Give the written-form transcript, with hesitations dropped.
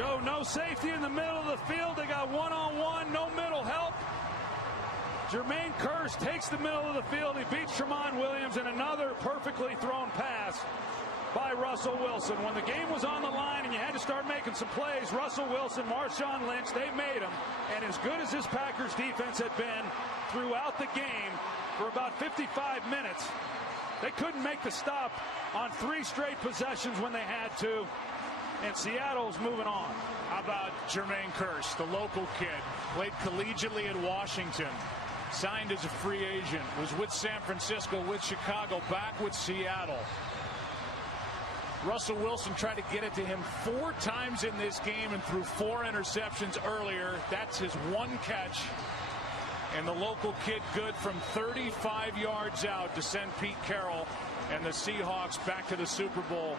Joe, no safety in the middle of the field. They got one-on-one, no middle help. Jermaine Kearse takes the middle of the field. He beats Tramon Williams, and another perfectly thrown pass by Russell Wilson. When the game was on the line and you had to start making some plays, Russell Wilson, Marshawn Lynch, they made them. And as good as this Packers defense had been throughout the game for about 55 minutes, they couldn't make the stop on 3 straight possessions when they had to. And Seattle's moving on. How about Jermaine Kearse, the local kid, played collegiately at Washington, signed as a free agent, was with San Francisco, with Chicago, back with Seattle. Russell Wilson tried to get it to him 4 times in this game and threw 4 interceptions earlier. That's his 1 catch. And the local kid good from 35 yards out to send Pete Carroll and the Seahawks back to the Super Bowl.